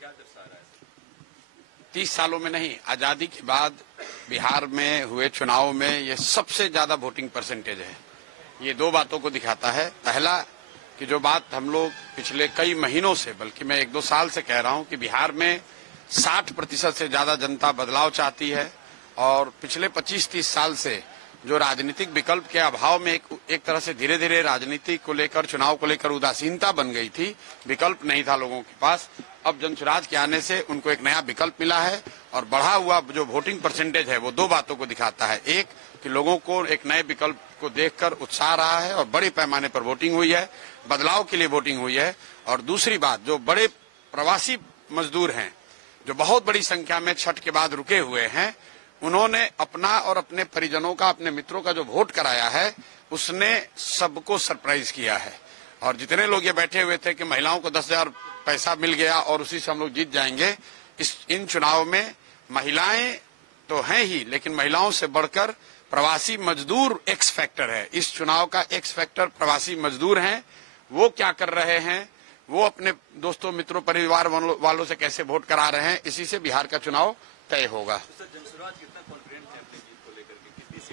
क्या दर्शा रहा है? 30 सालों में नहीं, आजादी के बाद बिहार में हुए चुनाव में ये सबसे ज्यादा वोटिंग परसेंटेज है। ये दो बातों को दिखाता है। पहला कि जो बात हम लोग पिछले कई महीनों से, बल्कि मैं 1-2 साल से कह रहा हूं कि बिहार में 60% से ज्यादा जनता बदलाव चाहती है और पिछले 25-30 साल से जो राजनीतिक विकल्प के अभाव में एक तरह से धीरे धीरे राजनीति को लेकर, चुनाव को लेकर उदासीनता बन गई थी, विकल्प नहीं था लोगों के पास। अब जनसुराज के आने से उनको एक नया विकल्प मिला है और बढ़ा हुआ जो वोटिंग परसेंटेज है वो दो बातों को दिखाता है। एक कि लोगों को एक नए विकल्प को देखकर उत्साह रहा है और बड़े पैमाने पर वोटिंग हुई है, बदलाव के लिए वोटिंग हुई है। और दूसरी बात, जो बड़े प्रवासी मजदूर हैं जो बहुत बड़ी संख्या में छठ के बाद रुके हुए हैं, उन्होंने अपना और अपने परिजनों का, अपने मित्रों का जो वोट कराया है उसने सबको सरप्राइज किया है। और जितने लोग ये बैठे हुए थे कि महिलाओं को 10,000 पैसा मिल गया और उसी से हम लोग जीत जाएंगे, इन चुनाव में महिलाएं तो हैं ही, लेकिन महिलाओं से बढ़कर प्रवासी मजदूर एक्स फैक्टर है। इस चुनाव का एक्स फैक्टर प्रवासी मजदूर हैं। वो क्या कर रहे हैं, वो अपने दोस्तों, मित्रों, परिवार वालों से कैसे वोट करा रहे हैं, इसी से बिहार का चुनाव तय होगा।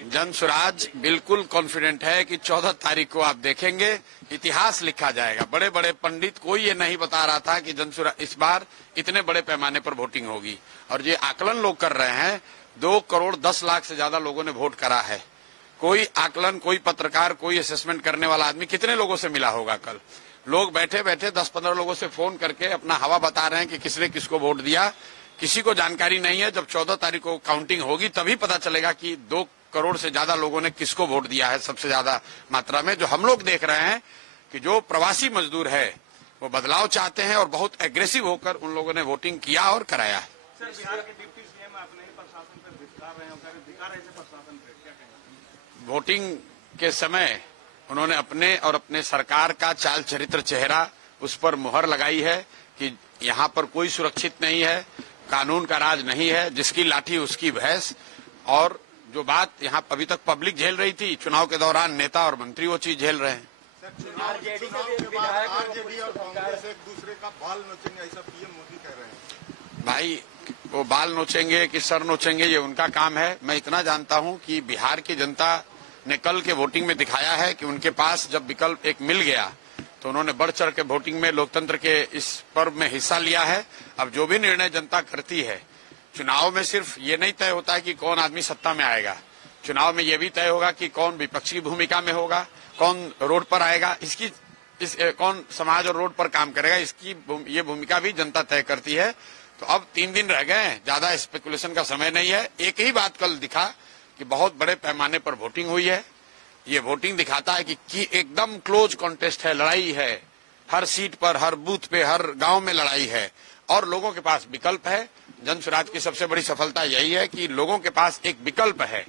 जनसुराज बिल्कुल कॉन्फिडेंट है कि 14 तारीख को आप देखेंगे इतिहास लिखा जाएगा। बड़े बड़े पंडित कोई ये नहीं बता रहा था कि जनसुराज इस बार इतने बड़े पैमाने पर वोटिंग होगी। और ये आकलन लोग कर रहे हैं, 2 करोड़ 10 लाख से ज्यादा लोगों ने वोट करा है। कोई आकलन, कोई पत्रकार, कोई असेसमेंट करने वाला आदमी कितने लोगों से मिला होगा? कल लोग बैठे बैठे 10-15 लोगों से फोन करके अपना हवा बता रहे हैं कि किसने किसको वोट दिया। किसी को जानकारी नहीं है। जब 14 तारीख को काउंटिंग होगी तभी पता चलेगा कि 2 करोड़ से ज्यादा लोगों ने किसको वोट दिया है सबसे ज्यादा मात्रा में। जो हम लोग देख रहे हैं कि जो प्रवासी मजदूर है वो बदलाव चाहते हैं और बहुत एग्रेसिव होकर उन लोगों ने वोटिंग किया और कराया है। सर, बिहार के डिप्टी सीएम अपने ही प्रशासन पर धिक्कार रहे हैं, धिक्कार ऐसे प्रशासन पर क्या कहेंगे? वोटिंग के समय उन्होंने अपने और अपने सरकार का चाल चरित्र, चेहरा, उस पर मुहर लगाई है कि यहाँ पर कोई सुरक्षित नहीं है, कानून का राज नहीं है, जिसकी लाठी उसकी भैंस। और जो बात यहाँ अभी तक पब्लिक झेल रही थी, चुनाव के दौरान नेता और मंत्री वो चीज झेल रहे हैं। आरजेडी और कांग्रेस एक दूसरे का बाल नोचेंगे, ऐसा पीएम मोदी कह रहे हैं। भाई, वो बाल नोचेंगे कि सर नोचेंगे ये उनका काम है। मैं इतना जानता हूँ कि बिहार की जनता ने कल के वोटिंग में दिखाया है कि उनके पास जब विकल्प एक मिल गया तो उन्होंने बढ़ चढ़ के वोटिंग में, लोकतंत्र के इस पर्व में हिस्सा लिया है। अब जो भी निर्णय जनता करती है, चुनाव में सिर्फ ये नहीं तय होता है कि कौन आदमी सत्ता में आएगा, चुनाव में ये भी तय होगा कि कौन विपक्ष की भूमिका में होगा, कौन रोड पर आएगा, कौन समाज और रोड पर काम करेगा, इसकी ये भूमिका भी जनता तय करती है। तो अब 3 दिन रह गए हैं, ज्यादा स्पेकुलेशन का समय नहीं है। एक ही बात कल दिखा कि बहुत बड़े पैमाने पर वोटिंग हुई है। ये वोटिंग दिखाता है कि एकदम क्लोज कॉन्टेस्ट है, लड़ाई है, हर सीट पर, हर बूथ पे, हर गांव में लड़ाई है और लोगों के पास विकल्प है। जनसुराज की सबसे बड़ी सफलता यही है कि लोगों के पास एक विकल्प है।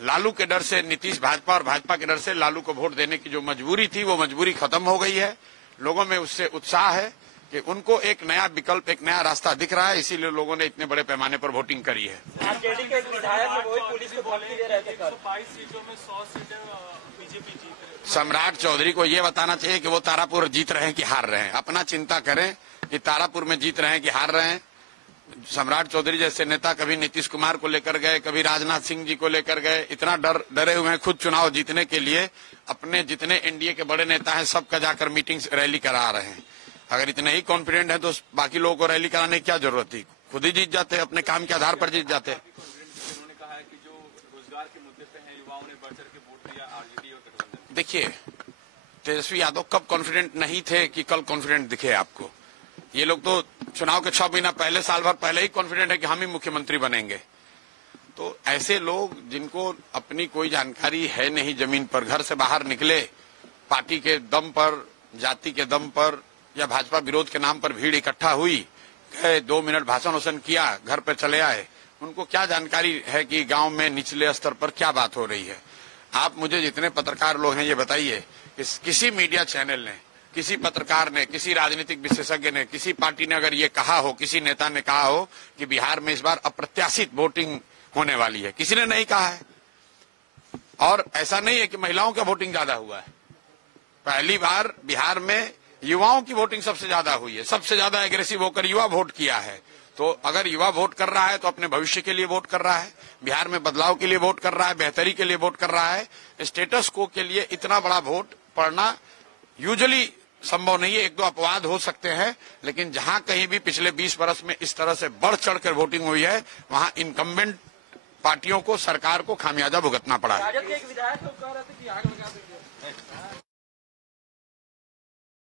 लालू के डर से नीतीश भाजपा और भाजपा के डर से लालू को वोट देने की जो मजबूरी थी, वो मजबूरी खत्म हो गई है। लोगों में उससे उत्साह है कि उनको एक नया विकल्प, एक नया रास्ता दिख रहा है, इसीलिए लोगों ने इतने बड़े पैमाने पर वोटिंग करी है। आरजेडी के विधायक वही पुलिस को धमकी दे रहे थे। 122 सीटों में 100 सीटें बीजेपी जीत रही है। सम्राट चौधरी को ये बताना चाहिए कि वो तारापुर जीत रहे हैं कि हार रहे हैं। अपना चिंता करें कि तारापुर में जीत रहे हैं कि हार रहे हैं। सम्राट चौधरी जैसे नेता कभी नीतीश कुमार को लेकर गए, कभी राजनाथ सिंह जी को लेकर गए, इतना डरे हुए हैं खुद चुनाव जीतने के लिए। अपने जितने एनडीए के बड़े नेता हैं सबका जाकर मीटिंग्स, रैली करा रहे हैं। अगर इतने ही कॉन्फिडेंट है तो बाकी लोगों को रैली कराने की क्या जरूरत थी? खुद ही जीत जाते, अपने काम के आधार पर जीत जाते। उन्होंने कहा है कि जो रोजगार के मुद्दे पे है, युवाओं ने बढ़ चढ़ के वोट दिया आरजेडी और गठबंधन। देखिए, तेजस्वी यादव कब कॉन्फिडेंट नहीं थे कि कल कॉन्फिडेंट दिखे आपको? ये लोग तो चुनाव के 6 महीना पहले, साल भर पहले ही कॉन्फिडेंट है कि हम ही मुख्यमंत्री बनेंगे। तो ऐसे लोग जिनको अपनी कोई जानकारी है नहीं, जमीन पर घर से बाहर निकले, पार्टी के दम पर, जाति के दम पर या भाजपा विरोध के नाम पर भीड़ इकट्ठा हुई, गए 2 मिनट भाषण वाषण किया, घर पे चले आए, उनको क्या जानकारी है कि गांव में निचले स्तर पर क्या बात हो रही है? आप मुझे जितने पत्रकार लोग हैं ये बताइए, किसी मीडिया चैनल ने, किसी पत्रकार ने, किसी राजनीतिक विशेषज्ञ ने, किसी पार्टी ने अगर ये कहा हो, किसी नेता ने कहा हो कि बिहार में इस बार अप्रत्याशित वोटिंग होने वाली है? किसी ने नहीं कहा है। और ऐसा नहीं है कि महिलाओं का वोटिंग ज्यादा हुआ है। पहली बार बिहार में युवाओं की वोटिंग सबसे ज्यादा हुई है, सबसे ज्यादा एग्रेसिव होकर युवा वोट किया है। तो अगर युवा वोट कर रहा है तो अपने भविष्य के लिए वोट कर रहा है, बिहार में बदलाव के लिए वोट कर रहा है, बेहतरी के लिए वोट कर रहा है। स्टेटस को के लिए इतना बड़ा वोट पड़ना यूजुअली संभव नहीं है। एक दो अपवाद हो सकते हैं, लेकिन जहां कहीं भी पिछले 20 वर्ष में इस तरह से बढ़ चढ़कर वोटिंग हुई है, वहां इनकम्बेंट पार्टियों को, सरकार को खामियाजा भुगतना पड़ा है। राजद के एक विधायक तो कह रहे थे कि आग लगा देंगे।